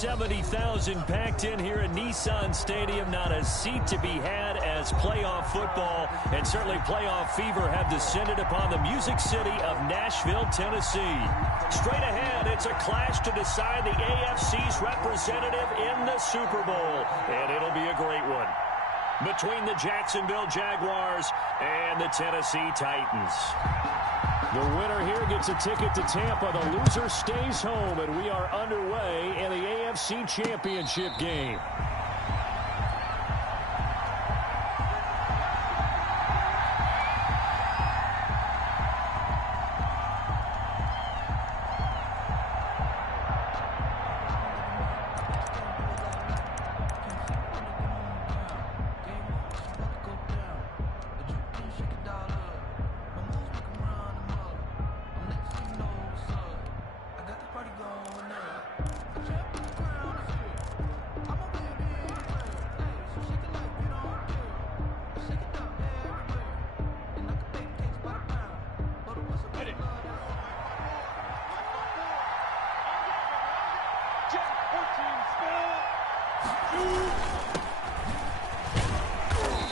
70,000 packed in here at Nissan Stadium. Not a seat to be had as playoff football and certainly playoff fever have descended upon the Music City of Nashville, Tennessee. Straight ahead, it's a clash to decide the AFC's representative in the Super Bowl, and it'll be a great one between the Jacksonville Jaguars and the Tennessee Titans. The winner here gets a ticket to Tampa. The loser stays home, and we are underway in the AFC Championship game.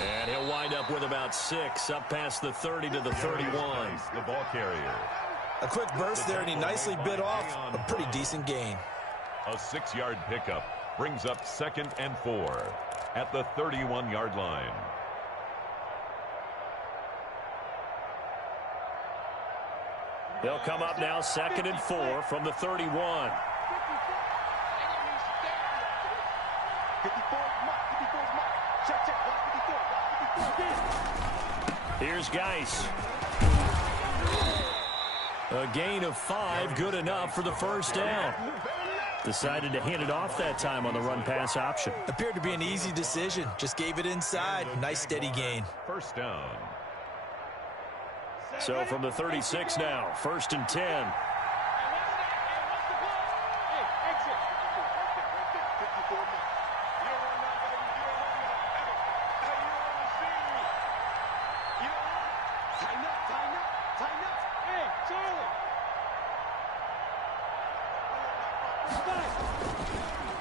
And he'll wind up with about 6, up past the 30 to the 31. The ball carrier. A quick burst there, and he nicely bit off a pretty decent gain. A 6-yard pickup brings up 2nd and 4 at the 31-yard line. They'll come up now 2nd and 4 from the 31. Here's Geis. A gain of 5, good enough for the first down. Decided to hand it off that time on the run-pass option. Appeared to be an easy decision. Just gave it inside. Nice steady gain. First down. So from the 36 now, 1st and 10.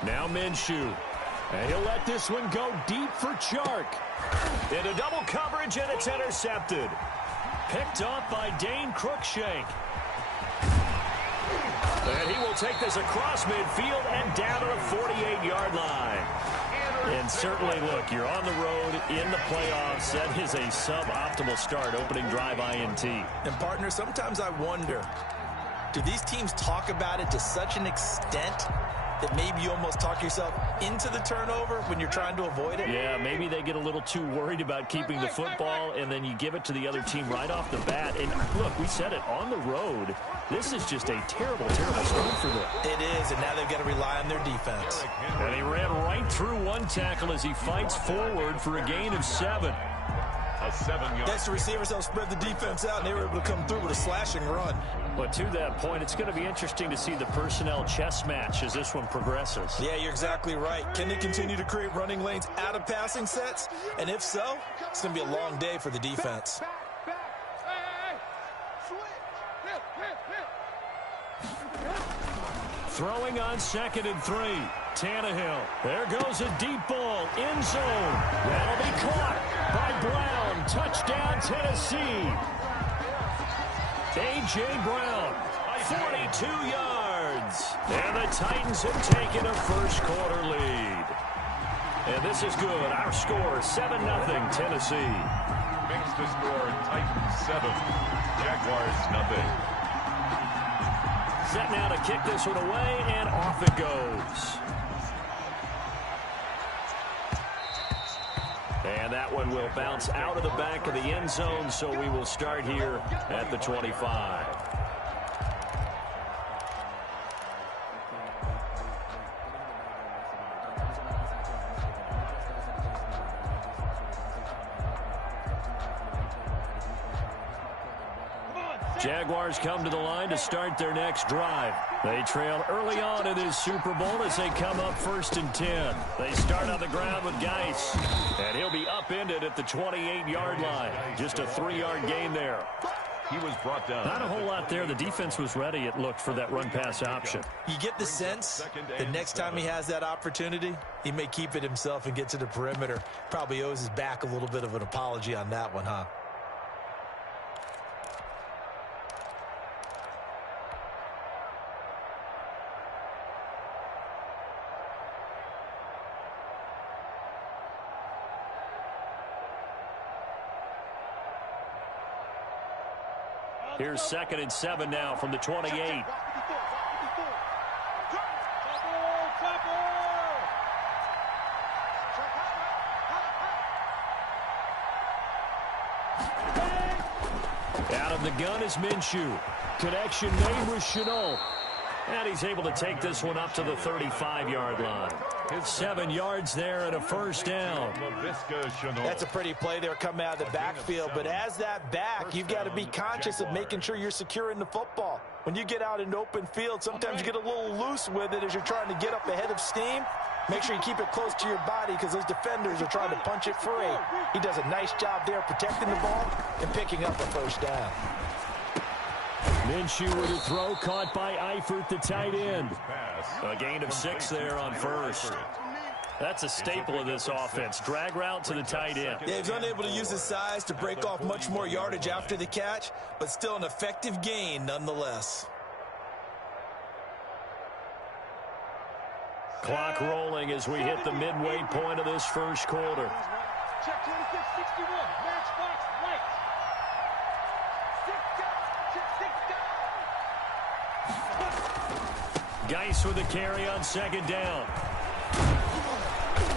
Now Minshew. And he'll let this one go deep for Chark. Into double coverage, and it's intercepted. Picked off by Dane Cruikshank. And he will take this across midfield and down to the 48-yard line. And certainly, look, you're on the road in the playoffs. That is a suboptimal start, opening drive INT. And, partner, sometimes I wonder, do these teams talk about it to such an extent that maybe you almost talk yourself into the turnover when you're trying to avoid it? Yeah, maybe they get a little too worried about keeping the football, and then you give it to the other team right off the bat. And look, we said it, on the road, this is just a terrible, terrible start for them. It is, and now they've got to rely on their defense. And he ran right through one tackle as he fights forward for a gain of 7. A 7-yard. Thanks to receivers helped spread the defense out, and they were able to come through with a slashing run. But to that point, it's going to be interesting to see the personnel chess match as this one progresses. Yeah, you're exactly right. Can they continue to create running lanes out of passing sets? And if so, it's going to be a long day for the defense. Throwing on 2nd and 3. Tannehill. There goes a deep ball. End zone. That'll be caught by Brown. Touchdown, Tennessee. A.J. Brown, 42 yards. And the Titans have taken a first-quarter lead. And this is good. Our score, 7-0, Tennessee. Makes the score Titans 7, Jaguars 0. Set now to kick this one away, and off it goes. And that one will bounce out of the back of the end zone, so we will start here at the 25. Jaguars come to the line to start their next drive. They trail early on in this Super Bowl as they come up 1st and 10. They start on the ground with Geis, and he'll be upended at the 28-yard line. Just a 3-yard gain there. He was brought down. Not a whole lot there. The defense was ready, it looked, for that run-pass option. You get the sense that next time he has that opportunity, he may keep it himself and get to the perimeter. Probably owes his back a little bit of an apology on that one, huh? Here's 2nd and 7 now from the 28. Out of the gun is Minshew. Connection made with Chenault. And he's able to take this one up to the 35-yard line. 7 yards there and a first down. That's a pretty play there coming out of the backfield. But as that back, you've got to be conscious of making sure you're securing the football. When you get out in open field, sometimes you get a little loose with it as you're trying to get up ahead of steam. Make sure you keep it close to your body because those defenders are trying to punch it free. He does a nice job there protecting the ball and picking up a first down. Minshew with a throw caught by Eifert, the tight end. A gain of 6 there on first. That's a staple of this offense. Drag route to the tight end. Yeah, he's unable to use his size to break off much more yardage after the catch, but still an effective gain nonetheless. Clock rolling as we hit the midway point of this first quarter. Check 26-61, matchbox light. Geis with the carry on 2nd down.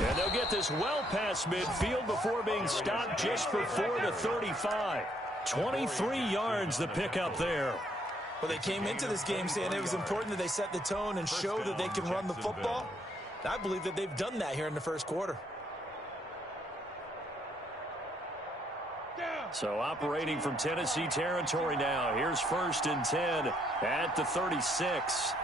And they'll get this well past midfield before being stopped just before the 35. 23 yards the pickup there. Well, they came into this game saying it was important that they set the tone and show that they can run the football. I believe that they've done that here in the first quarter. So operating from Tennessee territory now. Here's 1st and 10 at the 36.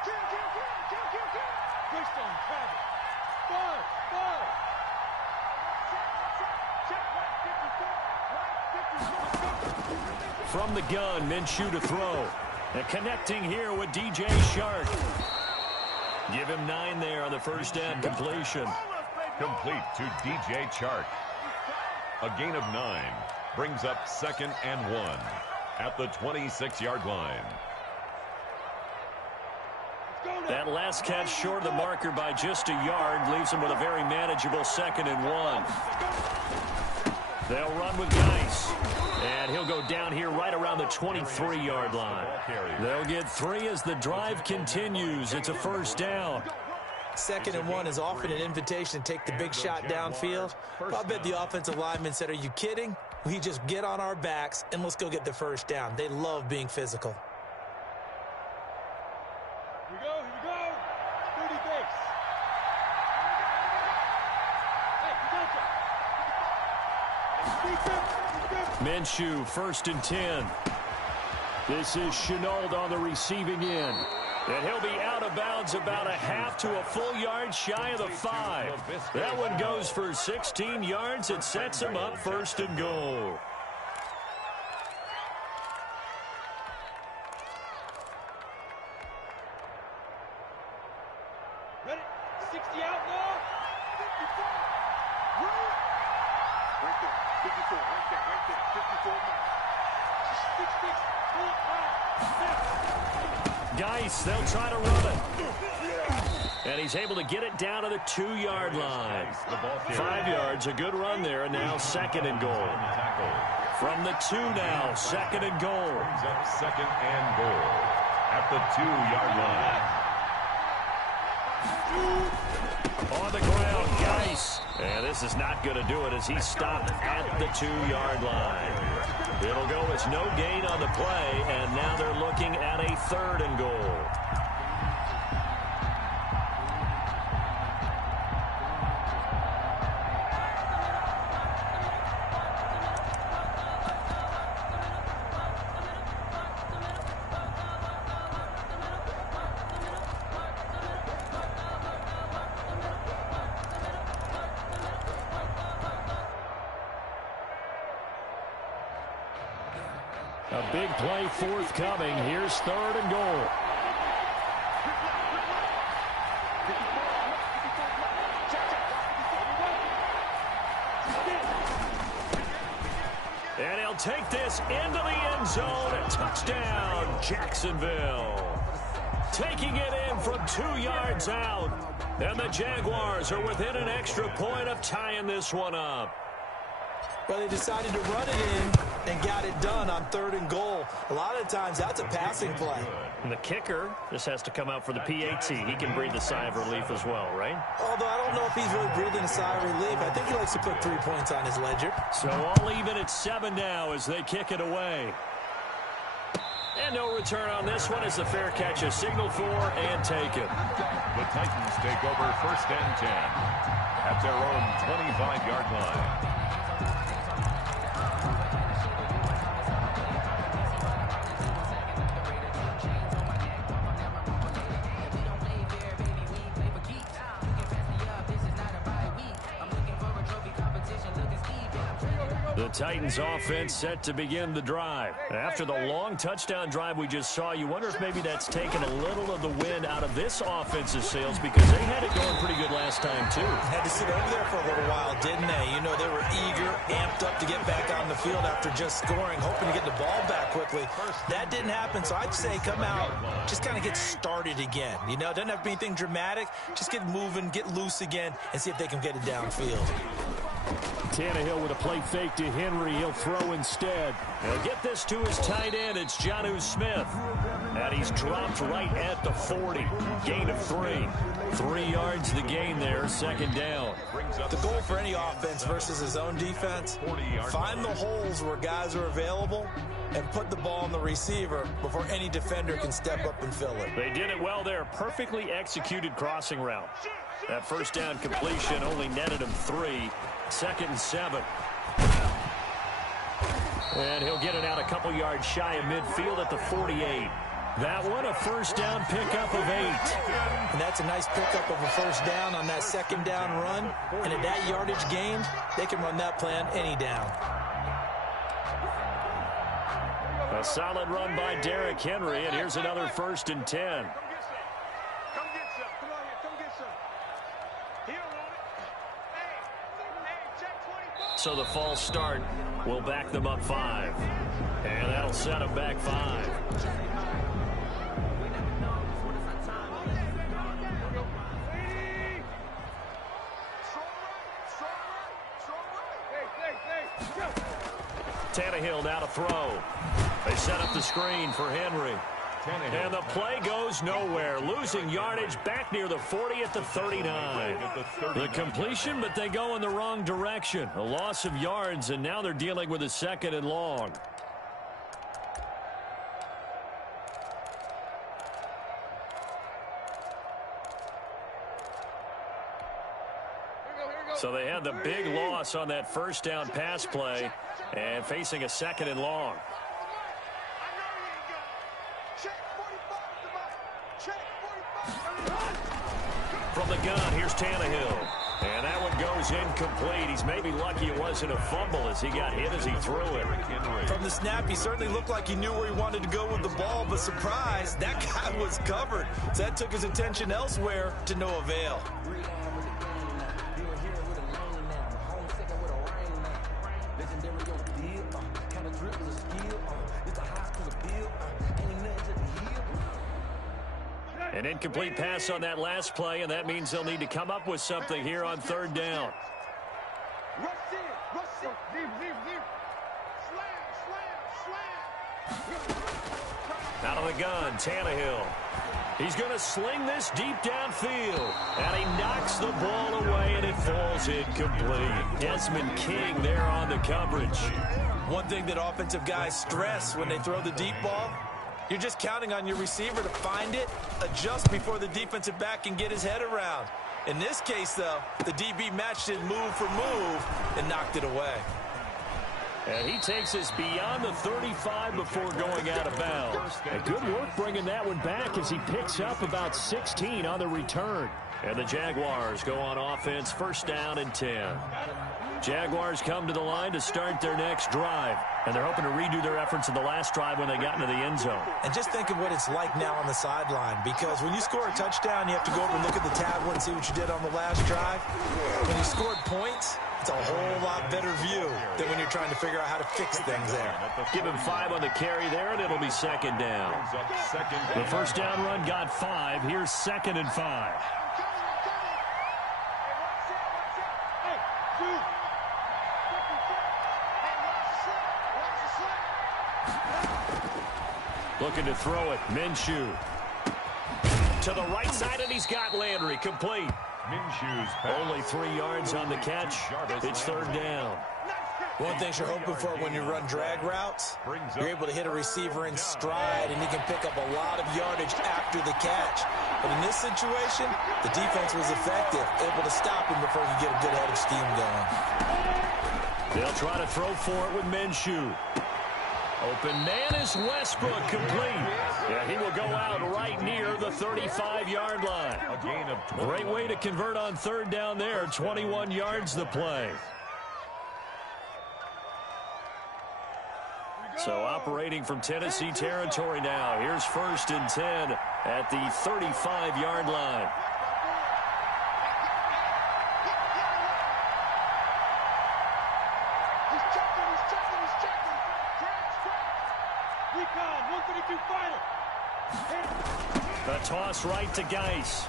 From the gun, Minshew to throw. And connecting here with DJ Shark. Give him 9 there on the first down completion. Complete to DJ Chark. A gain of 9 brings up 2nd and 1 at the 26-yard line. That last catch short of the marker by just a yard leaves him with a very manageable 2nd and 1. They'll run with Geis. And he'll go down here right around the 23-yard line. They'll get 3 as the drive continues. It's a first down. 2nd and 1 is often an invitation to take the big shot downfield. I bet the offensive lineman said, are you kidding? We just get on our backs and let's go get the first down. They love being physical. Here we go. 30 base. Minshew, 1st and 10. This is Chenault on the receiving end. And he'll be out of bounds about a half to a full yard shy of the 5. That one goes for 16 yards. It sets him up 1st and goal. Ready? 60 out now. 54. Right there. 54. Right there. 54 now. 66. Pull it back. Geis, they'll try to run it. And he's able to get it down to the 2-yard line. 5 yards, a good run there, and now 2nd and goal. From the 2 now, 2nd and goal. Brings up 2nd and goal at the 2-yard line. On the ground, Geis. And this is not going to do it as he's stopped at the 2-yard line. It'll go as no gain on the play, and now they're looking at a 3rd and goal. A big play forthcoming. Here's 3rd and goal. And he'll take this into the end zone. Touchdown, Jacksonville. Taking it in from 2 yards out. And the Jaguars are within an extra point of tying this one up. Well, they decided to run it in and got it done on 3rd and goal. A lot of times, that's a passing play. And the kicker just has to come out for the PAT. He can breathe a sigh of relief as well, right? Although I don't know if he's really breathing a sigh of relief. I think he likes to put 3 points on his ledger. So all even at 7 now as they kick it away. And no return on this one as the fair catch is signaled for and taken. The Titans take over 1st and 10 at their own 25-yard line. The Titans offense set to begin the drive. After the long touchdown drive we just saw, you wonder if maybe that's taken a little of the wind out of this offensive sails because they had it going pretty good last time too. Had to sit over there for a little while, didn't they? You know, they were eager, amped up to get back on the field after just scoring, hoping to get the ball back quickly. That didn't happen, so I'd say come out, just kind of get started again. You know, it doesn't have to be anything dramatic. Just get moving, get loose again, and see if they can get it downfield. Tannehill with a play fake to Henry. He'll throw instead. He'll get this to his tight end. It's Jonnu Smith. And he's dropped right at the 40. Gain of 3. 3 yards the gain there, 2nd down. The goal for any offense versus his own defense, find the holes where guys are available and put the ball on the receiver before any defender can step up and fill it. They did it well there. Perfectly executed crossing route. That 1st down completion only netted him 3. 2nd and 7. And he'll get it out a couple yards shy of midfield at the 48. That one a 1st down pickup of 8. And that's a nice pickup of a 1st down on that 2nd down run. And at that yardage gained, they can run that play on any down. A solid run by Derrick Henry, and here's another 1st and 10. So the false start will back them up 5. And that'll set them back 5. Tannehill now to throw. They set up the screen for Henry. And the play goes nowhere. Losing yardage back near the 40 at the 39. The completion, but they go in the wrong direction. A loss of yards, and now they're dealing with a 2nd and long. So they had the big loss on that 1st down pass play and facing a 2nd and long. From the gun, here's Tannehill. And that one goes incomplete. He's maybe lucky it wasn't a fumble as he got hit as he threw it. From the snap, he certainly looked like he knew where he wanted to go with the ball, but surprise, that guy was covered. So that took his attention elsewhere to no avail. An incomplete pass on that last play, and that means they'll need to come up with something here on 3rd down. Out of the gun, Tannehill. He's going to sling this deep downfield, and he knocks the ball away, and it falls incomplete. Desmond King there on the coverage. One thing that offensive guys stress when they throw the deep ball, you're just counting on your receiver to find it, adjust before the defensive back can get his head around. In this case, though, the DB matched it move for move and knocked it away. And he takes us beyond the 35 before going out of bounds. And good work bringing that one back as he picks up about 16 on the return. And the Jaguars go on offense, first down and 10. Jaguars come to the line to start their next drive. And they're hoping to redo their efforts in the last drive when they got into the end zone. And just think of what it's like now on the sideline. Because when you score a touchdown, you have to go over and look at the tablet and see what you did on the last drive. When you scored points, it's a whole lot better view than when you're trying to figure out how to fix things there. Give him 5 on the carry there, and it'll be second down. The first down run got 5. Here's second and 5. Looking to throw it. Minshew. To the right side, and he's got Landry. Complete. Minshew's Only 3 yards on the catch. It's third down. One thing you're hoping for when you run drag routes, you're able to hit a receiver in stride, and he can pick up a lot of yardage after the catch. But in this situation, the defense was effective, able to stop him before he could get a good head of steam going. They'll try to throw for it with Minshew. Open man is Westbrook, complete. Yeah, he will go out right near the 35-yard line. A gain of 20. Great way to convert on third down there. 21 yards the play. So operating from Tennessee territory now. Here's first and 10 at the 35-yard line. A toss right to Geis.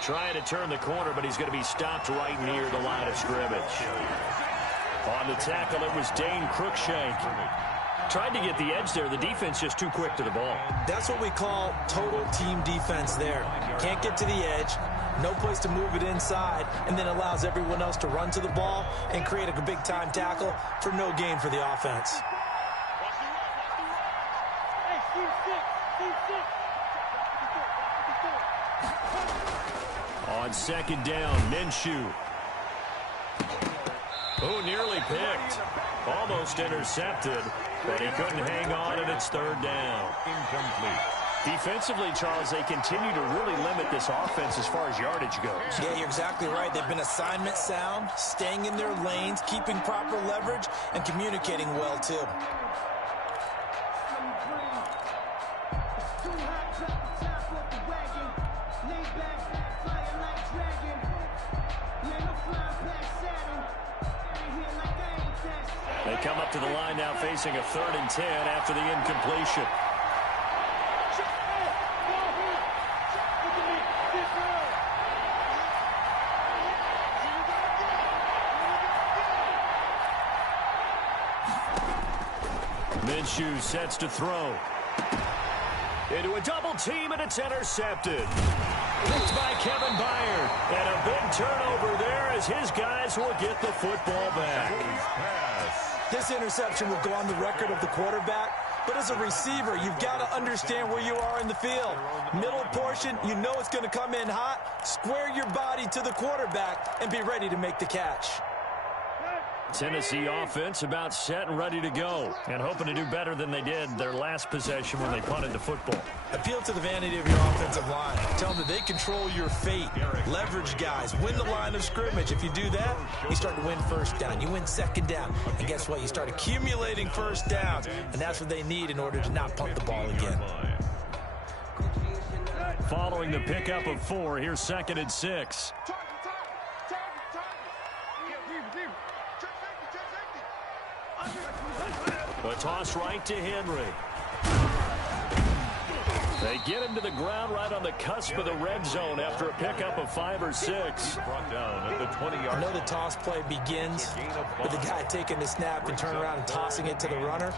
Trying to turn the corner, but he's going to be stopped right near the line of scrimmage. On the tackle, it was Dane Cruikshank. Tried to get the edge there. The defense just too quick to the ball. That's what we call total team defense there. Can't get to the edge, no place to move it inside, and then allows everyone else to run to the ball and create a big-time tackle for no gain for the offense. On second down, Minshew. Oh, nearly picked. Almost intercepted, but he couldn't hang on, and it's third down. Incomplete. Defensively, Charles, they continue to really limit this offense as far as yardage goes. Yeah, you're exactly right. They've been assignment sound, staying in their lanes, keeping proper leverage, and communicating well, too. They come up to the line now facing a 3rd and 10 after the incompletion. Minshew sets to throw. Into a double team, and it's intercepted. Picked by Kevin Byard. And a big turnover there as his guys will get the football back. This interception will go on the record of the quarterback, but as a receiver, you've got to understand where you are in the field. Middle portion, you know it's going to come in hot. Square your body to the quarterback and be ready to make the catch. Tennessee offense about set and ready to go, and hoping to do better than they did their last possession when they punted the football. Appeal to the vanity of your offensive line. Tell them that they control your fate. Leverage guys. Win the line of scrimmage. If you do that, you start to win first down. You win second down. And guess what? You start accumulating first downs, and that's what they need in order to not punt the ball again. Following the pickup of 4, here's 2nd and 6. A toss right to Henry. They get him to the ground right on the cusp of the red zone after a pickup of 5 or 6. Brought down at the 20-yard. I know the toss play begins with the guy taking the snap and turn around and tossing it to the runner.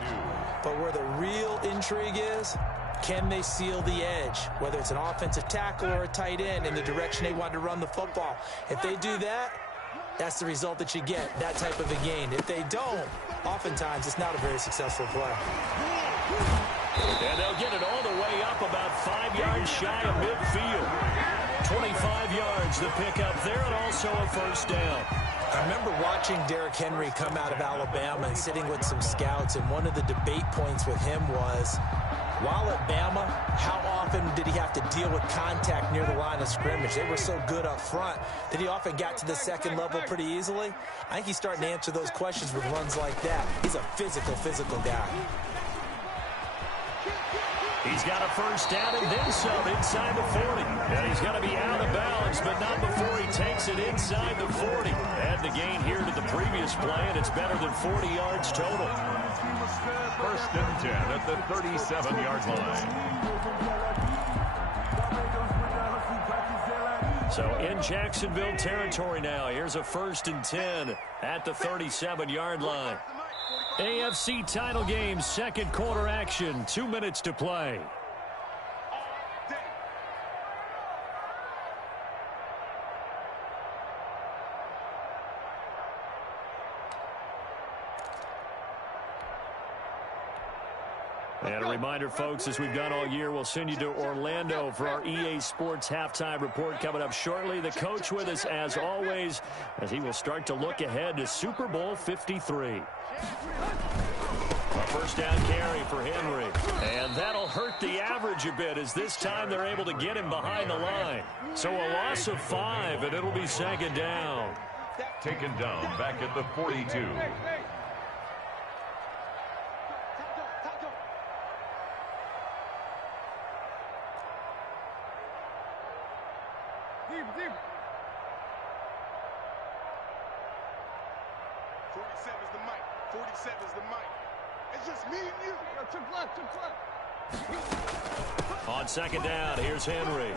But where the real intrigue is, can they seal the edge, whether it's an offensive tackle or a tight end, in the direction they want to run the football? If they do that, that's the result that you get, that type of a gain. If they don't, oftentimes it's not a very successful play. And they'll get it all the way up about 5 yards shy of midfield. 25 yards the pickup there, and also a first down. I remember watching Derrick Henry come out of Alabama and sitting with some scouts, and one of the debate points with him was, While at Bama, how often did he have to deal with contact near the line of scrimmage? They were so good up front that he often got to the second level pretty easily. I think he's starting to answer those questions with runs like that. He's a physical guy. He's got a first down and then some inside the 40. And he's got to be out of bounds, but not before he takes it inside the 40. Add the gain here to the previous play, and it's better than 40 yards total. First and 10 at the 37-yard line. So in Jacksonville territory now. Here's a first and 10 at the 37-yard line. AFC title game, second quarter action, 2 minutes to play. And a reminder, folks, as we've done all year, we'll send you to Orlando for our EA Sports halftime report coming up shortly. The coach with us, as always, as he will start to look ahead to Super Bowl 53. A first down carry for Henry. And that'll hurt the average a bit, as this time they're able to get him behind the line. So a loss of 5, and it'll be second down. Taken down back at the 42. Deep. 47's the mic. 47's the mic. It's just me and you. Yo, took left. On second down, here's Henry.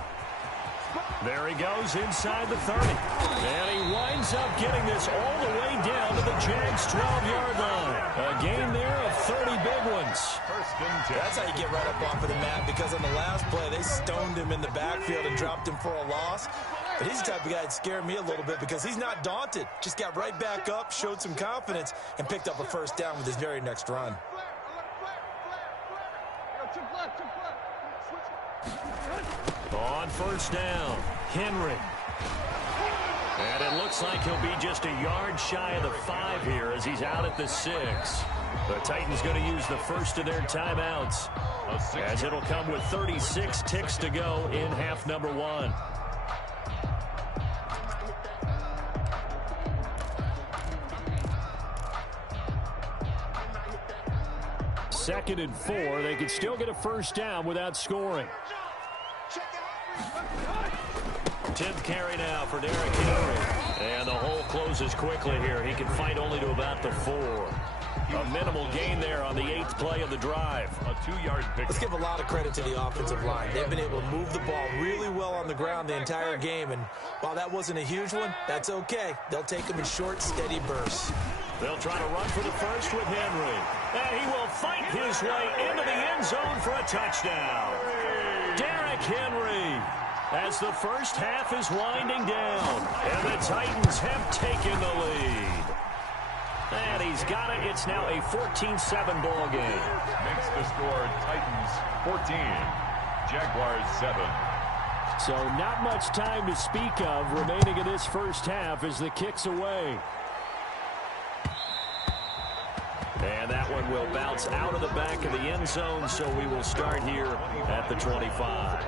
There he goes inside the 30. And he winds up getting this all the way down to the Jags' 12-yard line. A gain there of 30 big ones. First and 10. That's how you get right up off of the mat, because on the last play, they stoned him in the backfield and dropped him for a loss. But he's the type of guy that scared me a little bit, because he's not daunted. Just got right back up, showed some confidence, and picked up a first down with his very next run. On first down, Henry. And it looks like he'll be just a yard shy of the 5 here as he's out at the 6. The Titans going to use the first of their timeouts, as it'll come with 36 ticks to go in half number 1. Second and 4. They could still get a first down without scoring. 10th carry now for Derrick Henry. And the hole closes quickly here. He can fight only to about the 4. A minimal gain there on the 8th play of the drive. A 2-yard pick. Let's give a lot of credit to the offensive line. They've been able to move the ball really well on the ground the entire game. And while that wasn't a huge one, that's okay. They'll take them in short, steady bursts. They'll try to run for the first with Henry. And he will fight his way into the end zone for a touchdown. Derrick Henry, as the first half is winding down, and the Titans have taken the lead. And he's got it. It's now a 14-7 ball game. Makes the score Titans 14, Jaguars 7. So not much time to speak of remaining in this first half as the kick's away. And that one will bounce out of the back of the end zone, so we will start here at the 25.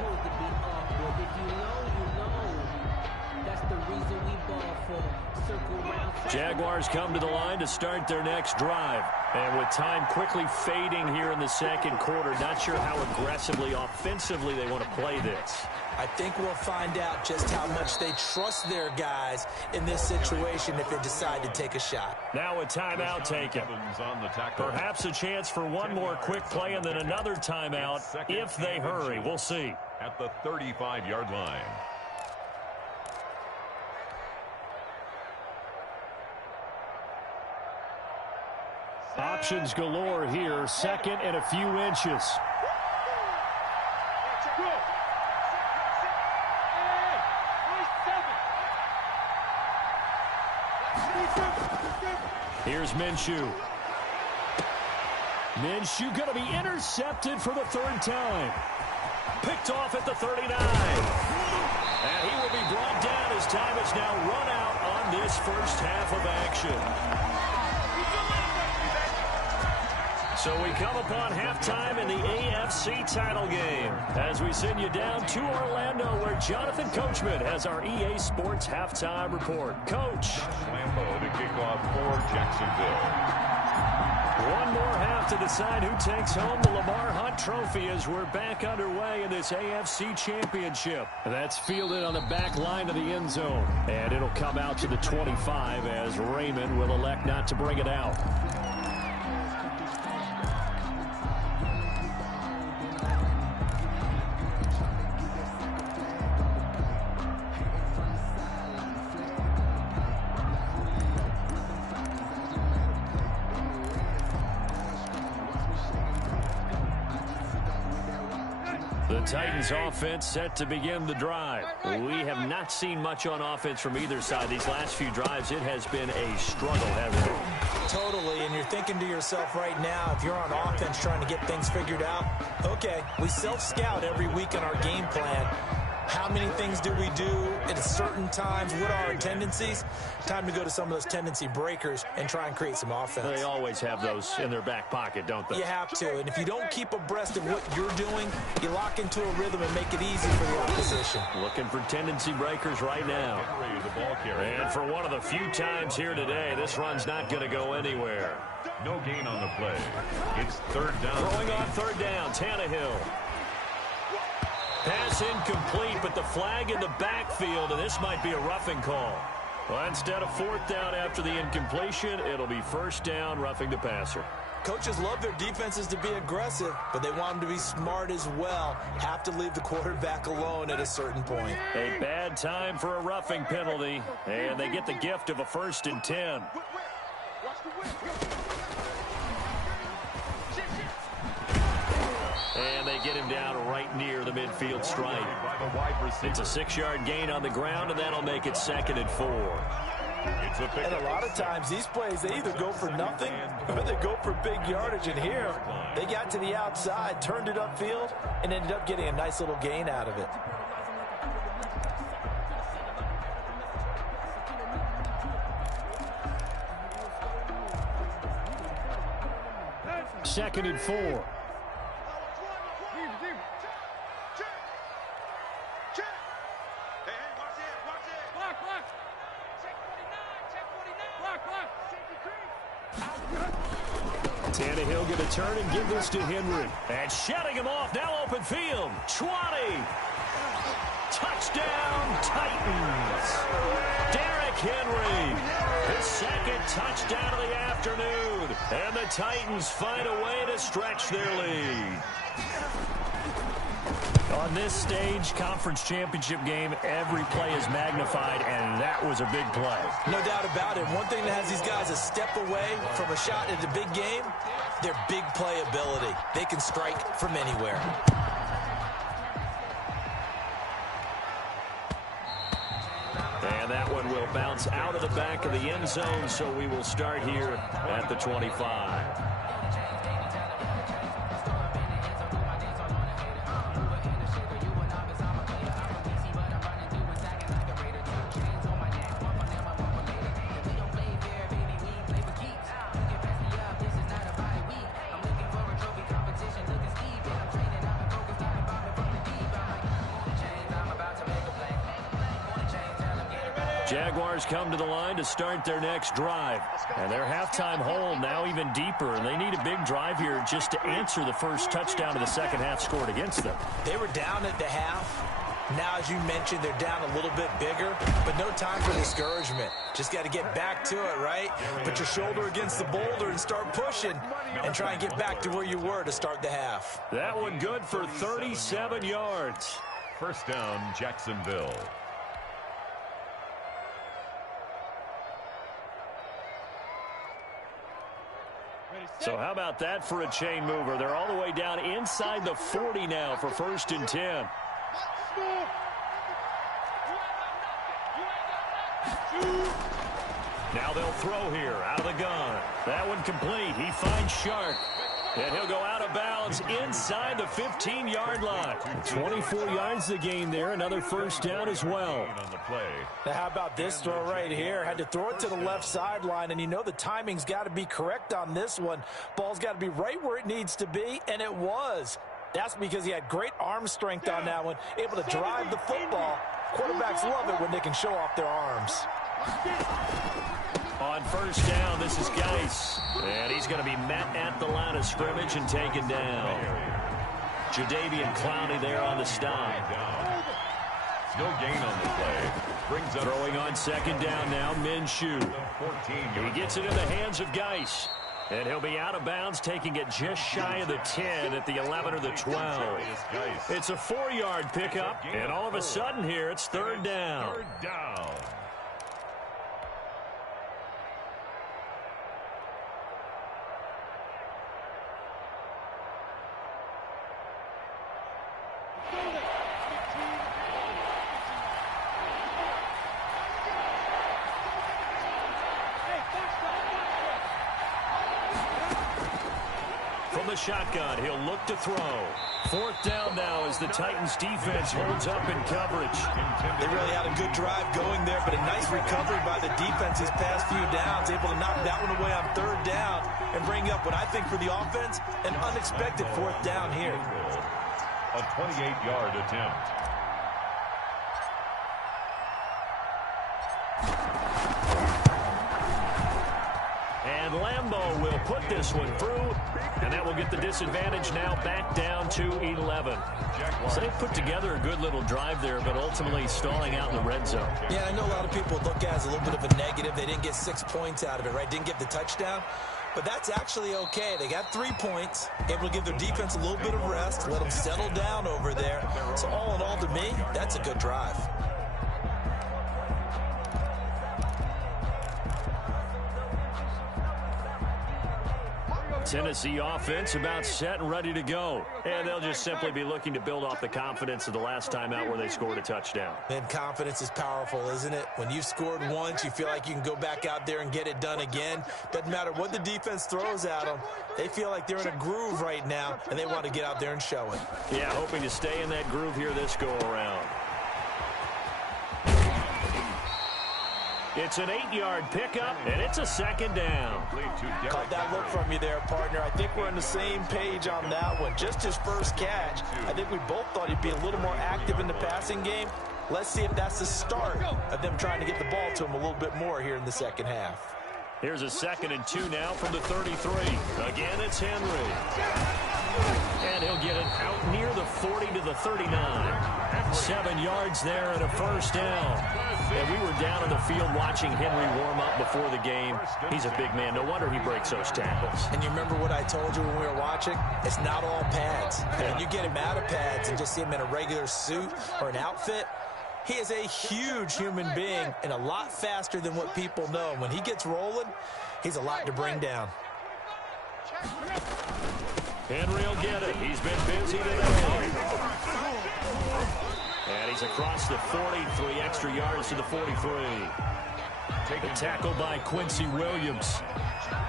Jaguars come to the line to start their next drive. And with time quickly fading here in the second quarter, not sure how aggressively, offensively they want to play this. I think we'll find out just how much they trust their guys in this situation if they decide to take a shot. Now a timeout taken. On the tackle. Perhaps a chance for one more quick play and then another timeout if they hurry. We'll see. At the 35-yard line. Options galore here. Second and a few inches. Here's Minshew. Minshew going to be intercepted for the 3rd time. Picked off at the 39. And he will be brought down as time is now run out on this first half of action. So we come upon halftime in the AFC title game as we send you down to Orlando where Jonathan Coachman has our EA Sports halftime report. Coach. Lambeau to kick off for Jacksonville. One more half to decide who takes home the Lamar Hunt Trophy as we're back underway in this AFC Championship. That's fielded on the back line of the end zone. And it'll come out to the 25 as Raymond will elect not to bring it out. The Titans offense set to begin the drive. We have not seen much on offense from either side. These last few drives, it has been a struggle, hasn't it? Totally, and you're thinking to yourself right now, if you're on offense trying to get things figured out, okay, we self-scout every week in our game plan. How many things do we do at certain times? What are our tendencies? Time to go to some of those tendency breakers and try and create some offense. They always have those in their back pocket, don't they? You have to, and if you don't keep abreast of what you're doing, you lock into a rhythm and make it easy for the opposition. Looking for tendency breakers right now. And for one of the few times here today, this run's not going to go anywhere. No gain on the play. It's third down. Throwing on third down, Tannehill. Pass incomplete, but the flag in the backfield, and this might be a roughing call. Well, instead of fourth down after the incompletion, it'll be first down, roughing the passer. Coaches love their defenses to be aggressive, but they want them to be smart as well. Have to leave the quarterback alone at a certain point. A bad time for a roughing penalty, and they get the gift of a 1st and 10. And they get him down right near the midfield stripe. It's a 6-yard gain on the ground, and that'll make it 2nd and 4. And a lot of times, these plays, they either go for nothing or they go for big yardage. And here, they got to the outside, turned it upfield, and ended up getting a nice little gain out of it. Second and 4. Tannehill going to turn and give this to Henry. And shutting him off, now open field. 20. Touchdown, Titans. Derrick Henry. His 2nd touchdown of the afternoon. And the Titans find a way to stretch their lead. On this stage, conference championship game, every play is magnified, and that was a big play. No doubt about it. One thing that has these guys a step away from a shot at the big game, their big play ability. They can strike from anywhere. And that one will bounce out of the back of the end zone, so we will start here at the 25. Jaguars come to the line to start their next drive. And their halftime hole now even deeper, and they need a big drive here just to answer the first touchdown of the second half scored against them. They were down at the half. Now, as you mentioned, they're down a little bit bigger, but no time for discouragement. Just got to get back to it, right? Put your shoulder against the boulder and start pushing and try and get back to where you were to start the half. That one good for 37 yards. First down, Jacksonville. So how about that for a chain mover? They're all the way down inside the 40 now for 1st and 10. Now they'll throw here out of the gun. That one complete. He finds Sharp. And he'll go out of bounds inside the 15-yard line. 24 yards the gain there. Another first down as well. Now, how about this throw right here? Had to throw it to the left sideline, and you know the timing's got to be correct on this one. Ball's got to be right where it needs to be, and it was. That's because he had great arm strength on that one, able to drive the football. Quarterbacks love it when they can show off their arms. On first down, this is Geis. And he's going to be met at the line of scrimmage and taken down. Jadeveon Clowney there on the stop. No gain on the play. Brings up throwing on second down now, Minshew. He gets it in the hands of Geis. And he'll be out of bounds, taking it just shy of the 10 at the 11 or the 12. It's a 4-yard pickup, and all of a sudden here, it's third down. Third down. From the shotgun, he'll look to throw. Fourth down now as the Titans defense holds up in coverage. They really had a good drive going there, but a nice recovery by the defense these past few downs, able to knock that one away on third down and bring up what I think for the offense, an unexpected fourth down here. A 28-yard attempt. And Lambeau will put this one through, and that will get the disadvantage now back down to 11. So they put together a good little drive there, but ultimately stalling out in the red zone. Yeah, I know a lot of people look at it as a little bit of a negative. They didn't get 6 points out of it, right? Didn't get the touchdown. But that's actually okay. They got 3 points, able to give their defense a little bit of rest, let them settle down over there. So all in all, to me, that's a good drive. Tennessee offense about set and ready to go. And they'll just simply be looking to build off the confidence of the last time out where they scored a touchdown. And confidence is powerful, isn't it? When you've scored once, you feel like you can go back out there and get it done again. Doesn't matter what the defense throws at them. They feel like they're in a groove right now, and they want to get out there and show it. Yeah, hoping to stay in that groove here this go-around. It's an 8-yard pickup, and it's a second down. Caught that look from you there, partner. I think we're on the same page on that one. Just his first catch. I think we both thought he'd be a little more active in the passing game. Let's see if that's the start of them trying to get the ball to him a little bit more here in the second half. Here's a 2nd and 2 now from the 33. Again, it's Henry. And he'll get it out near the 40 to the 39. 7 yards there and a first down. And we were down in the field watching Henry warm up before the game. He's a big man. No wonder he breaks those tackles. And you remember what I told you when we were watching? It's not all pads. When you get him out of pads and just see him in a regular suit or an outfit, he is a huge human being and a lot faster than what people know. When he gets rolling, he's a lot to bring down. Henry will get it. He's been busy today. And he's across the 40, 3 extra yards to the 43. A tackle by Quincy Williams.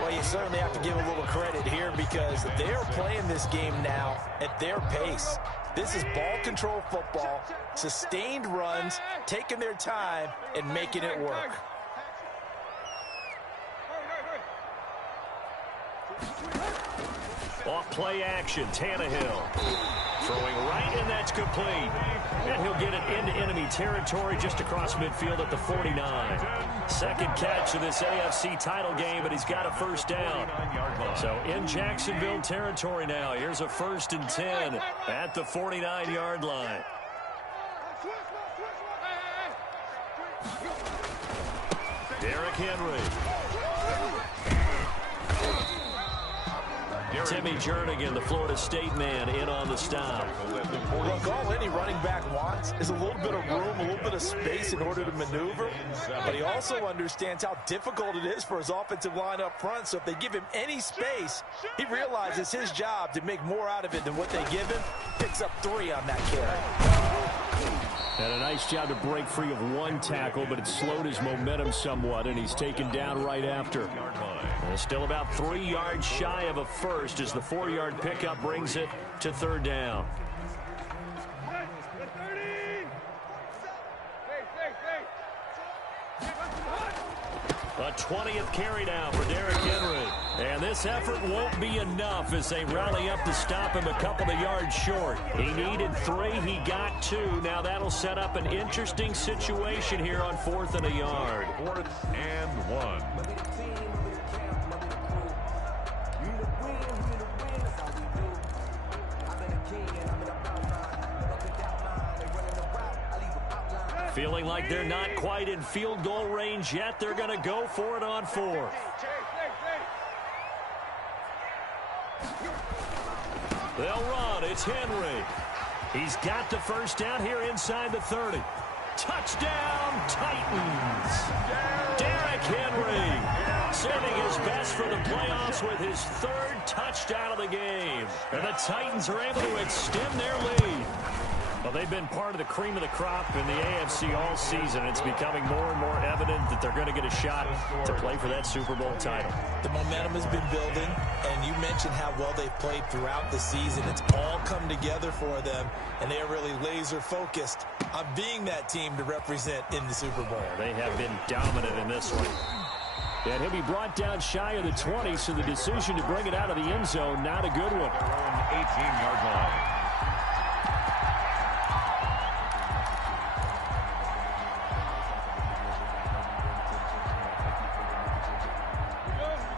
Well, you certainly have to give a little credit here because they're playing this game now at their pace. This is ball control football, sustained runs, taking their time and making it work. Off play action, Tannehill. Throwing right, and that's complete. And he'll get it into enemy territory just across midfield at the 49. Second catch of this AFC title game, but he's got a first down. So in Jacksonville territory now. Here's a 1st and 10 at the 49-yard line. Derrick Henry. Timmy Jernigan, the Florida State man, in on the stop. Well, look, all any running back wants is a little bit of room, a little bit of space in order to maneuver. But he also understands how difficult it is for his offensive line up front. So if they give him any space, he realizes his job to make more out of it than what they give him. Picks up 3 on that carry. And a nice job to break free of one tackle, but it slowed his momentum somewhat, and he's taken down right after. Still about 3 yards shy of a first as the 4-yard pickup brings it to third down. A 20th carry down for Derrick Henry. And this effort won't be enough as they rally up to stop him a couple of yards short. He needed 3. He got 2. Now that'll set up an interesting situation here on 4th and a yard. 4th and 1. Feeling like they're not quite in field goal range yet. They're going to go for it on 4th. They'll run. It's Henry. He's got the first down here inside the 30. Touchdown, Titans. Derrick Henry saving his best for the playoffs with his 3rd touchdown of the game. And the Titans are able to extend their lead. Well, they've been part of the cream of the crop in the AFC all season. It's becoming more and more evident that they're going to get a shot to play for that Super Bowl title. The momentum has been building, and you mentioned how well they've played throughout the season. It's all come together for them, and they are really laser-focused on being that team to represent in the Super Bowl. They have been dominant in this one. And he'll be brought down shy of the 20, so the decision to bring it out of the end zone, not a good one. 18-yard line.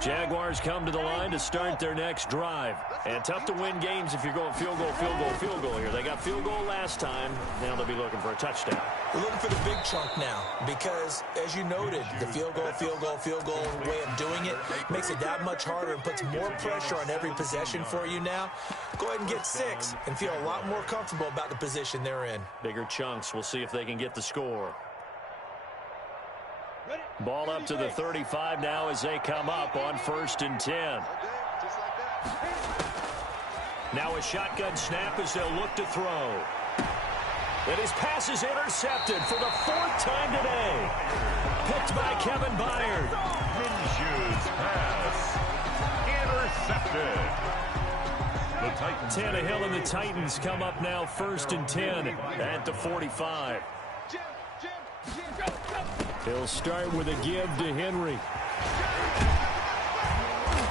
Jaguars come to the line to start their next drive. And tough to win games if you're going field goal, field goal, field goal here. They got field goal last time. Now they'll be looking for a touchdown. We're looking for the big chunk now because, as you noted, the field goal way of doing it makes it that much harder and puts more pressure on every possession for you now. Go ahead and get 6 and feel a lot more comfortable about the position they're in. Bigger chunks. We'll see if they can get the score. Ball up to the 35 now as they come up on 1st and 10. Now a shotgun snap as they'll look to throw. And his pass is intercepted for the 4th time today. Picked by Kevin Byard. Minshew's pass intercepted. The Titans. Tannehill and the Titans come up now 1st and 10 at the 45. He'll start with a give to Henry.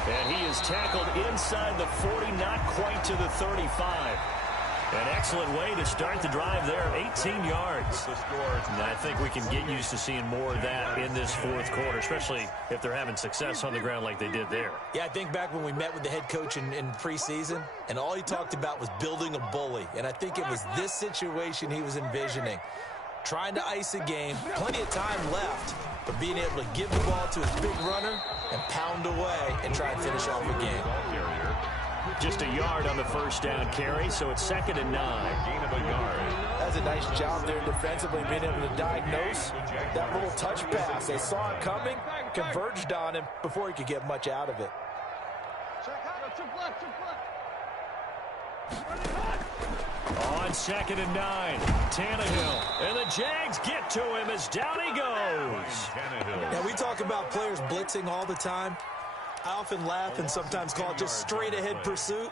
And he is tackled inside the 40, not quite to the 35. An excellent way to start the drive there, 18 yards. And I think we can get used to seeing more of that in this 4th quarter, especially if they're having success on the ground like they did there. Yeah, I think back when we met with the head coach in preseason, and all he talked about was building a bully. And I think it was this situation he was envisioning. Trying to ice a game, plenty of time left, but being able to give the ball to his big runner and pound away and try and finish off a game. Just a yard on the 1st down carry, so it's 2nd and 9. Gain of a yard. That's a nice job there defensively, being able to diagnose that little touch pass. They saw it coming, converged on him before he could get much out of it. On 2nd and 9, Tannehill. And the Jags get to him as down he goes. Now, we talk about players blitzing all the time. I often laugh and sometimes call it just straight-ahead pursuit.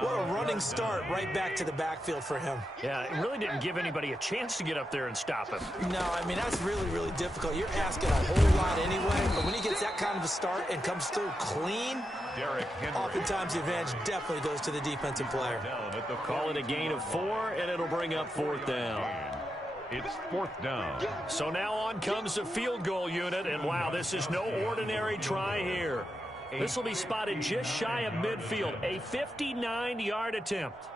What a running start right back to the backfield for him. Yeah, it really didn't give anybody a chance to get up there and stop him. No, I mean, that's really, really difficult. You're asking a whole lot anyway, but when he gets that kind of a start and comes through clean, oftentimes the advantage definitely goes to the defensive player. Call it a gain of 4, and it'll bring up 4th down. It's 4th down. So now on comes the field goal unit, and wow, this is no ordinary try here. This will be spotted just shy of midfield, a 59-yard attempt.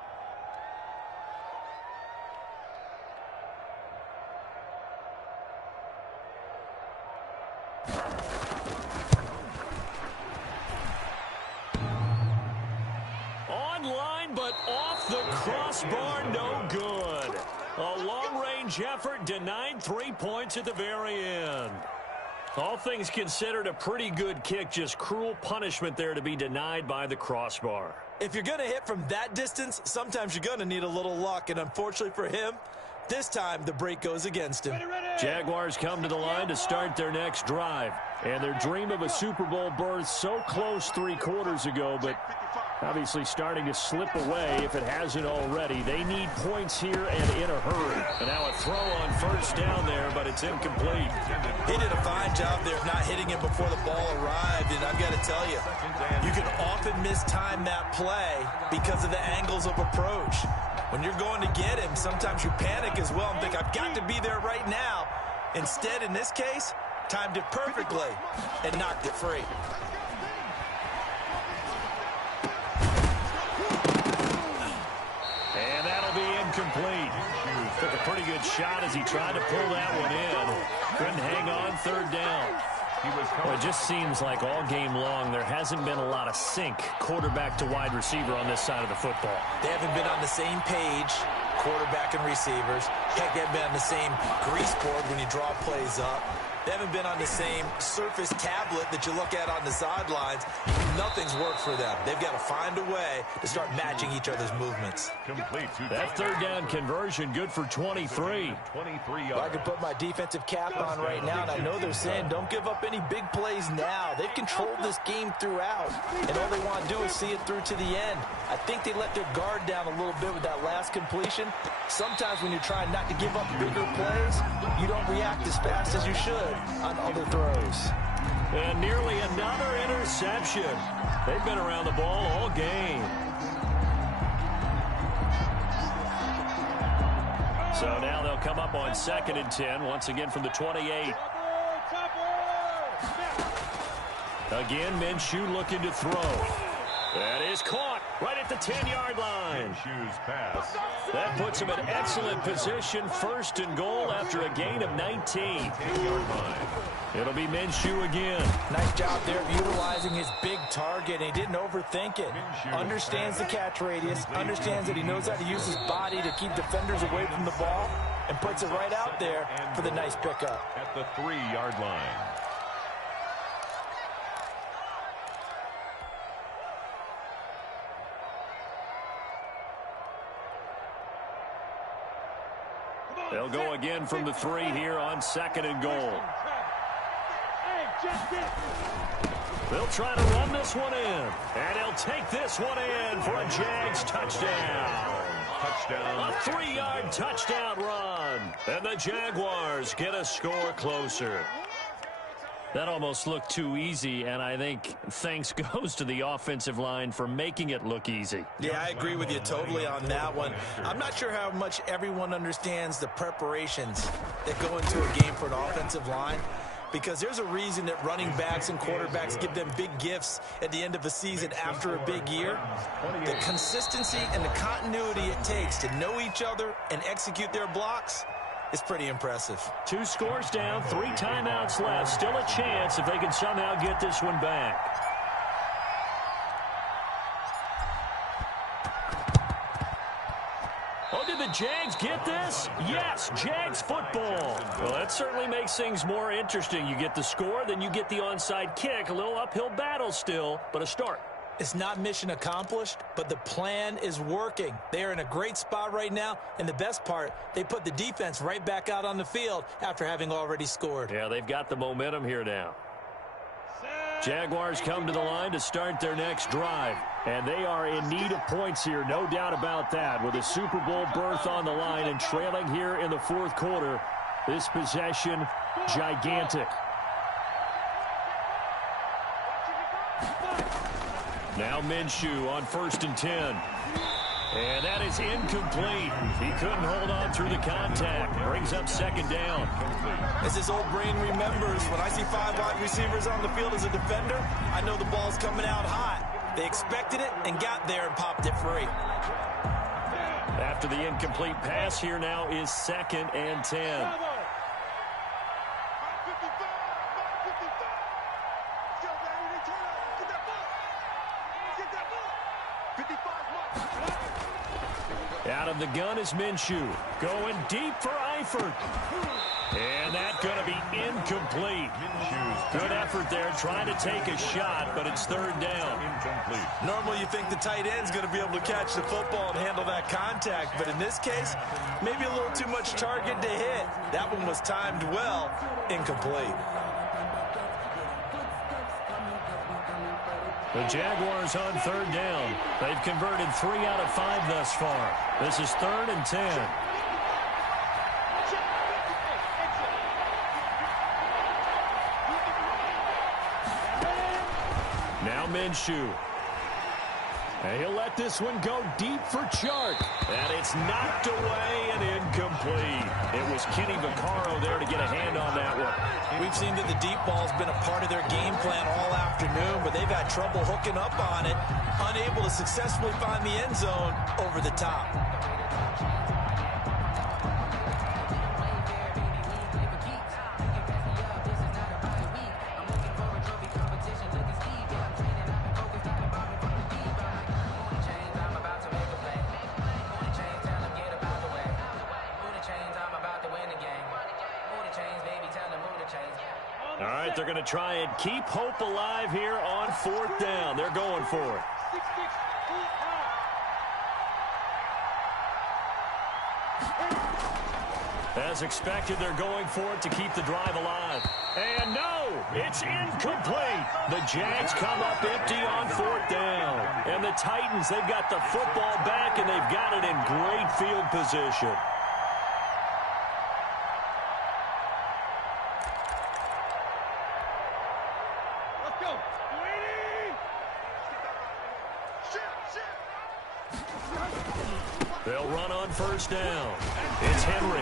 Online, but off the crossbar, no good. A long-range effort denied 3 points at the very end. All things considered, a pretty good kick, just cruel punishment there to be denied by the crossbar. If you're going to hit from that distance, sometimes you're going to need a little luck, and unfortunately for him, This time, the break goes against him. Jaguars come to the line to start their next drive. And their dream of a Super Bowl berth so close 3 quarters ago, but obviously starting to slip away if it hasn't already. They need points here and in a hurry. And now a throw on first down there, but it's incomplete. He did a fine job there of not hitting him before the ball arrived. And I've got to tell you, you can often mistime that play because of the angles of approach. When you're going to get him, sometimes you panic as well and think, I've got to be there right now. Instead, in this case, timed it perfectly and knocked it free. And that'll be incomplete. Took a pretty good shot as he tried to pull that one in. Couldn't hang on, third down. Well, it just seems like all game long there hasn't been a lot of sync quarterback to wide receiver on this side of the football. They haven't been on the same page, quarterback and receivers. Heck, they haven't been on the same grease board when you draw plays up. They haven't been on the same surface tablet that you look at on the sidelines. Nothing's worked for them. They've got to find a way to start matching each other's movements. That third down conversion good for 23. Well, I can put my defensive cap on right now, and I know they're saying don't give up any big plays now. They've controlled this game throughout, and all they want to do is see it through to the end. I think they let their guard down a little bit with that last completion. Sometimes when you're trying not to give up bigger plays, you don't react as fast as you should on other throws. And nearly another interception. They've been around the ball all game. So now they'll come up on 2nd and 10, once again from the 28. Again, Minshew looking to throw. That is caught right at the 10-yard line. Minshew's pass. That puts him in excellent position, 1st and goal after a gain of 19. 10-yard line. It'll be Minshew again. Nice job there of utilizing his big target. He didn't overthink it. Understands the catch radius, understands that he knows how to use his body to keep defenders away from the ball, and puts it right out there for the nice pickup. At the 3-yard line. They'll go again from the 3 here on 2nd and goal. They'll try to run this one in. And he'll take this one in for a Jags touchdown. Touchdown. A 3-yard touchdown run. And the Jaguars get a score closer. That almost looked too easy, and I think thanks goes to the offensive line for making it look easy. Yeah, I agree with you totally on that one. I'm not sure how much everyone understands the preparations that go into a game for an offensive line, because there's a reason that running backs and quarterbacks give them big gifts at the end of a season after a big year. The consistency and the continuity it takes to know each other and execute their blocks is pretty impressive. 2 scores down, 3 timeouts left. Still a chance if they can somehow get this one back. Oh, did the Jags get this? Yes, Jags football. Well, that certainly makes things more interesting. You get the score, then you get the onside kick. A little uphill battle still, but a start. It's not mission accomplished, but the plan is working. They are in a great spot right now, and the best part, they put the defense right back out on the field after having already scored. Yeah, they've got the momentum here now. Jaguars come to the line to start their next drive, and they are in need of points here, no doubt about that, with a Super Bowl berth on the line and trailing here in the 4th quarter. This possession, gigantic. Now Minshew on 1st and 10. And that is incomplete. He couldn't hold on through the contact. Brings up 2nd down. As his old brain remembers, when I see 5 wide receivers on the field as a defender, I know the ball's coming out hot. They expected it and got there and popped it free. After the incomplete pass, here now is 2nd and 10. Out of the gun is Minshew. Going deep for Eifert. And that's going to be incomplete. Good effort there trying to to take a shot, but it's third down. Incomplete. Normally you think the tight end's going to be able to catch the football and handle that contact, but in this case, maybe a little too much target to hit. That one was timed well, incomplete. The Jaguars on third down. They've converted 3 out of 5 thus far. This is 3rd and 10. Now Minshew. And he'll let this one go deep for Chark. And it's knocked away and incomplete. It was Kenny Vaccaro there to get a hand on that one. We've seen that the deep ball's been a part of their game plan all afternoon, but they've had trouble hooking up on it, unable to successfully find the end zone over the top. All right, they're going to try and keep hope alive here on 4th down. They're going for it. As expected, they're going for it to keep the drive alive. And no, it's incomplete. The Jags come up empty on 4th down. And the Titans, they've got the football back, and they've got it in great field position. They'll run on 1st down. It's Henry.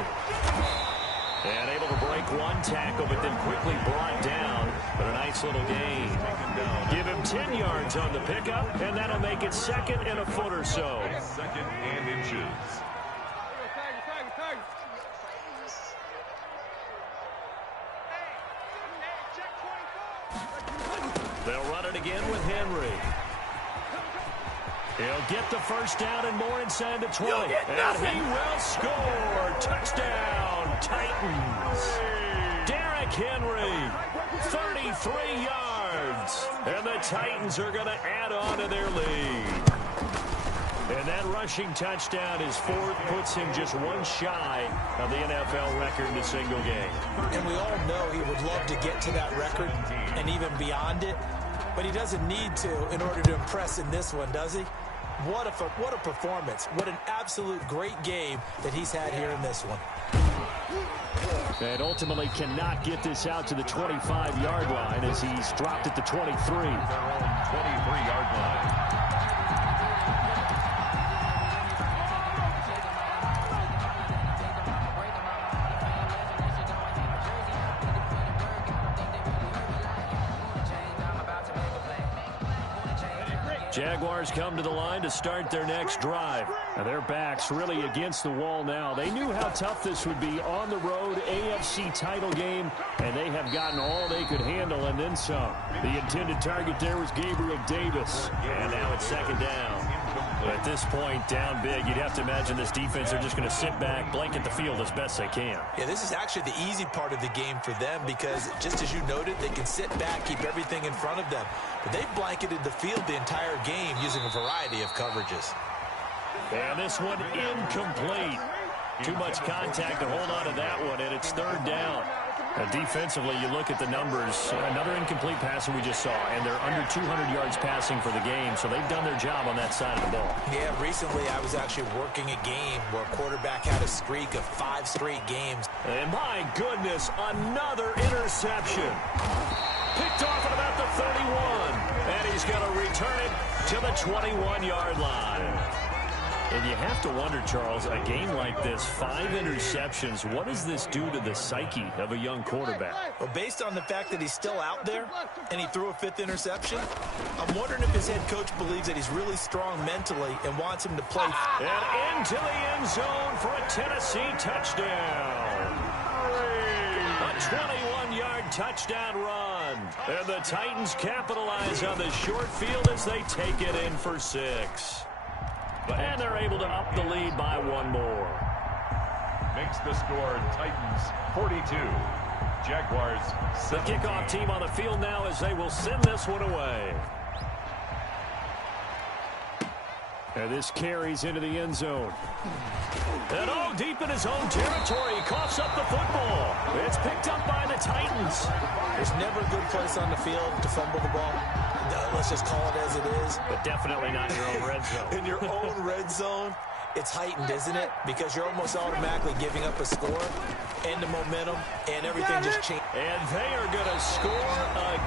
And able to break one tackle, but then quickly brought down. But a nice little gain. Give him 10 yards on the pickup, and that'll make it 2nd and a foot or so. 2nd and inches. They'll run it again with Henry. He'll get the 1st down and more inside the 20. And he will score. Touchdown, Titans. Derrick Henry, 33 yards. And the Titans are going to add on to their lead. And that rushing touchdown is 4th, puts him just one shy of the NFL record in a single game. And we all know he would love to get to that record and even beyond it, but he doesn't need to in order to impress in this one, does he? What a performance. What an absolute great game that he's had here in this one. And ultimately cannot get this out to the 25-yard line as he's dropped at the 23. Their own 23-yard line. Jaguars come to the line to start their next drive. Now their backs really against the wall now. They knew how tough this would be on the road, AFC title game, and they have gotten all they could handle and then some. The intended target there was Gabriel Davis. And now it's 2nd down. At this point, down big, you'd have to imagine this defense, they're just going to sit back, blanket the field as best they can. Yeah, this is actually the easy part of the game for them because, just as you noted, they can sit back, keep everything in front of them. But they've blanketed the field the entire game using a variety of coverages. And this one incomplete. Too much contact to hold on to that one, and it's 3rd down. Defensively, you look at the numbers. Another incomplete passer we just saw, and they're under 200 yards passing for the game, so they've done their job on that side of the ball. Yeah, recently I was actually working a game where a quarterback had a streak of 5 straight games. And my goodness, another interception. Picked off at about the 31, and he's going to return it to the 21-yard line. And you have to wonder, Charles, a game like this, 5 interceptions, what does this do to the psyche of a young quarterback? Well, based on the fact that he's still out there and he threw a 5th interception, I'm wondering if his head coach believes that he's really strong mentally and wants him to play. And into the end zone for a Tennessee touchdown. A 21-yard touchdown run. And the Titans capitalize on the short field as they take it in for 6. And they're able to up the lead by 1 more. Makes the score Titans 42, Jaguars. The kickoff team on the field now as they will send this one away. And this carries into the end zone. And deep in his own territory, he coughs up the football. It's picked up by the Titans. There's never a good place on the field to fumble the ball. Let's just call it as it is. But definitely not in your own red zone. In your own red zone, it's heightened, isn't it? Because you're almost automatically giving up a score and the momentum, and everything just changed. And they are going to score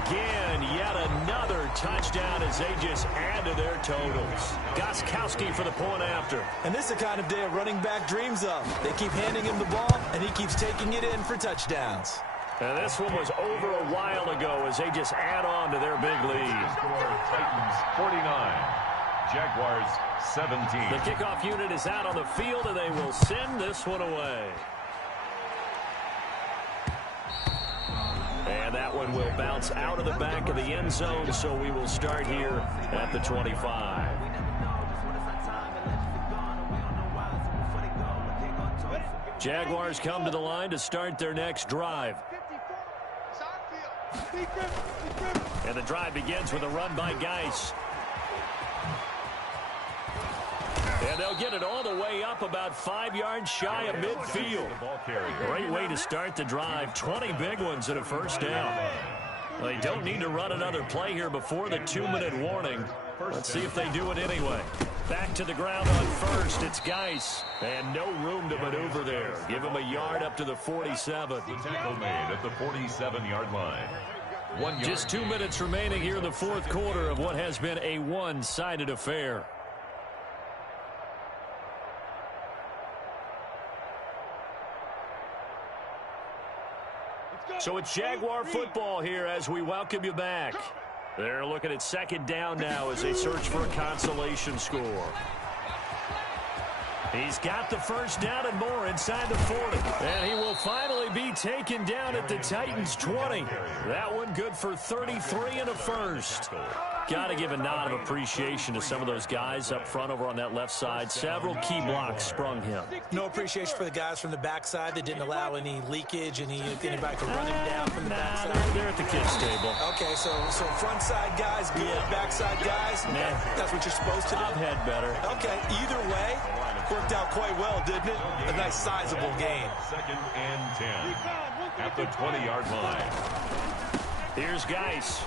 again. Yet another touchdown as they just add to their totals. Gostkowski for the point after. And this is the kind of day a running back dreams of. They keep handing him the ball, and he keeps taking it in for touchdowns. And this one was over a while ago as they just add on to their big lead. Titans 49, Jaguars 17. The kickoff unit is out on the field, and they will send this one away. And that one will bounce out of the back of the end zone, so we will start here at the 25. Jaguars come to the line to start their next drive. And the drive begins with a run by Geis. And they'll get it all the way up about 5 yards shy of midfield. Great way to start the drive. 20 big ones and a first down. They don't need to run another play here before the 2-minute warning. Let's see if they do it anyway. Back to the ground on first. It's Geis. And no room to maneuver there. Give him a yard up to the 47. The tackle made at the 47-yard line. Just 2 minutes remaining here in the fourth quarter of what has been a one-sided affair. So it's Jaguar football here as we welcome you back. They're looking at second down now as they search for a consolation score. He's got the first down and more inside the 40. And he will finally be taken down at the Titans' 20. That one good for 33 and a first. Got to give a nod of appreciation to some of those guys up front over on that left side. Several key blocks sprung him. No appreciation for the guys from the backside that didn't allow any leakage, anybody could run him down from the backside. They're at the kids' table. Okay, so front side guys, good. Backside guys, man, that's what you're supposed to do. I've had better. Okay, either way, worked out quite well, didn't it? A nice sizable gain. 2nd and 10 at the 20-yard line. Here's Geis.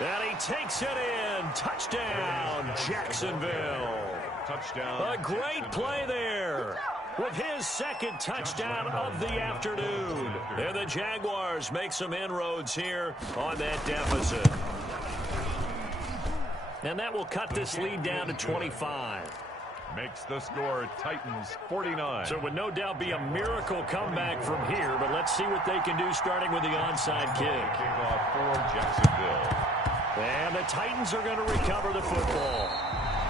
And he takes it in. Touchdown, Jacksonville. Touchdown. A great play there with his second touchdown of the afternoon. And the Jaguars make some inroads here on that deficit. And that will cut this lead down to 25. Makes the score Titans 49. So it would no doubt be a miracle comeback from here, but let's see what they can do starting with the onside kick. Kickoff for Jacksonville. And the Titans are going to recover the football.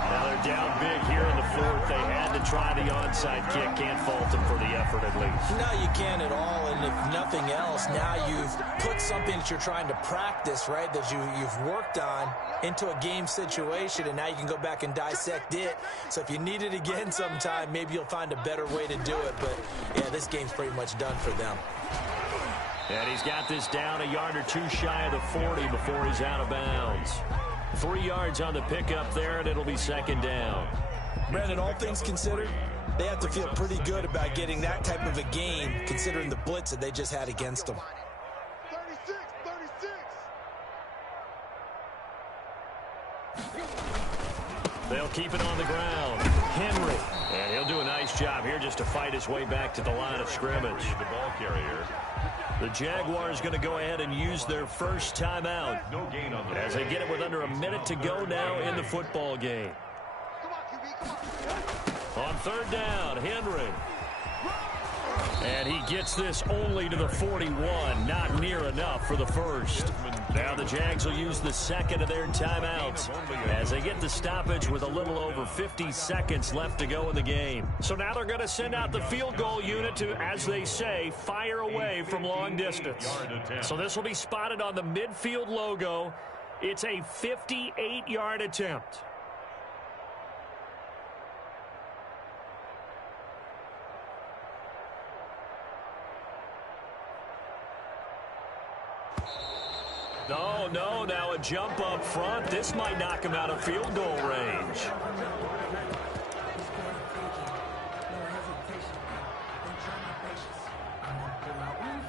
Now they're down big here in the fourth. They had to try the onside kick. Can't fault them for the effort at least. No, you can't at all. And if nothing else, now you've put something that you're trying to practice, right, that you've worked on into a game situation, and now you can go back and dissect it. So if you need it again sometime, maybe you'll find a better way to do it. But, yeah, this game's pretty much done for them. And he's got this down a yard or two shy of the 40 before he's out of bounds. 3 yards on the pickup there, and it'll be second down. Brandon, all things considered, they have to feel pretty good about getting that type of a gain, considering the blitz that they just had against them. 36. They'll keep it on the ground. Henry. And he'll do a nice job here just to fight his way back to the line of scrimmage. The ball carrier. The Jaguars going to go ahead and use their first timeout No gain on the as they get it with under a minute to go now in the football game. Come on, QB, come on. On third down, Henry. And he gets this only to the 41. Not near enough for the first. Now the Jags will use the second of their timeouts as they get the stoppage with a little over 50 seconds left to go in the game. So now they're going to send out the field goal unit to, as they say, fire away from long distance. So this will be spotted on the midfield logo. It's a 58-yard attempt. No, now a jump up front. This might knock him out of field goal range.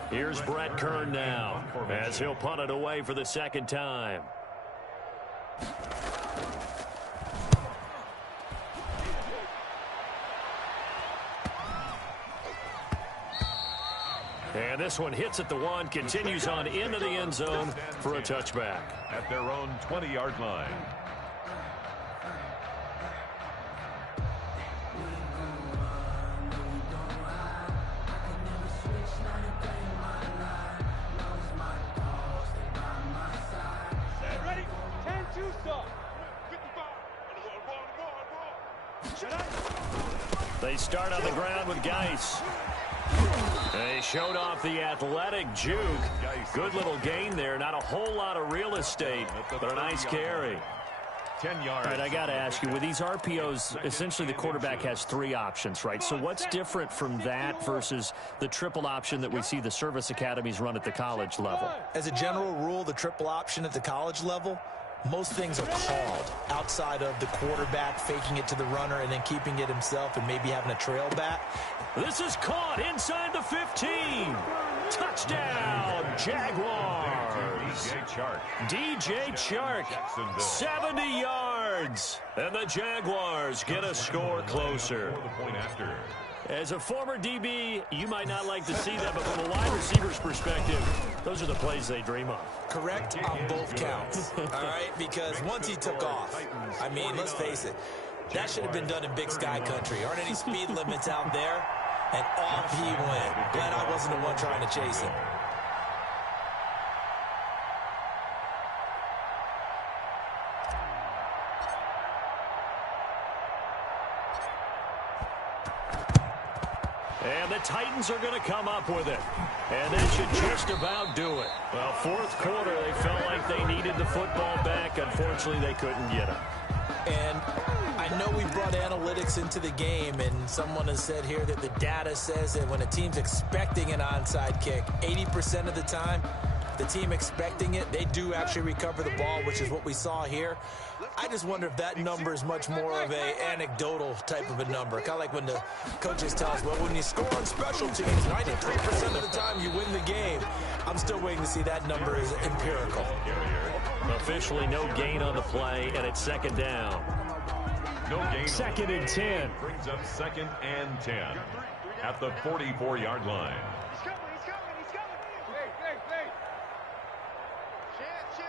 Here's Brett Kern now, as he'll punt it away for the second time. And this one hits at the one, continues on into the end zone for a touchback. At their own 20-yard line. Ready? 10-2 stop. 55. They start on the ground with Geis. They showed off the athletic juke. Good little gain there. Not a whole lot of real estate, but a nice carry. 10 yards. All right, I got to ask you, with these RPOs, essentially the quarterback has three options, right? So what's different from that versus the triple option that we see the service academies run at the college level? As a general rule, the triple option at the college level, most things are called outside of the quarterback faking it to the runner and then keeping it himself and maybe having a trail back. This is caught inside the 15. Touchdown, Jaguars. DJ Chark, 70 yards. And the Jaguars get a score closer. As a former DB, you might not like to see that, but from a wide receiver's perspective, those are the plays they dream of. Correct on both counts, all right? Because once he took off, I mean, let's face it, that should have been done in Big Sky country. Aren't any speed limits out there? And off he went. Glad I wasn't the one trying to chase him. And the Titans are going to come up with it. And that should just about do it. Well, fourth quarter, they felt like they needed the football back. Unfortunately, they couldn't get it. And I know we brought analytics into the game, and someone has said here that the data says that when a team's expecting an onside kick, 80% of the time, the team expecting it, they do actually recover the ball, which is what we saw here. I just wonder if that number is much more of a anecdotal type of a number. Kind of like when the coaches tell us, well, when you score on special teams, 93% of the time you win the game. I'm still waiting to see that number is empirical. Officially no gain on the play, and it's second down. No gain. Second and 10. Brings up second and 10 at the 44-yard line. He's coming. Hey. Chance.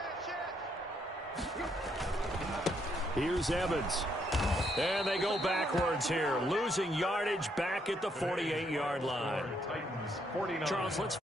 Here's Evans. And they go backwards here, losing yardage back at the 48-yard line. Charles, let's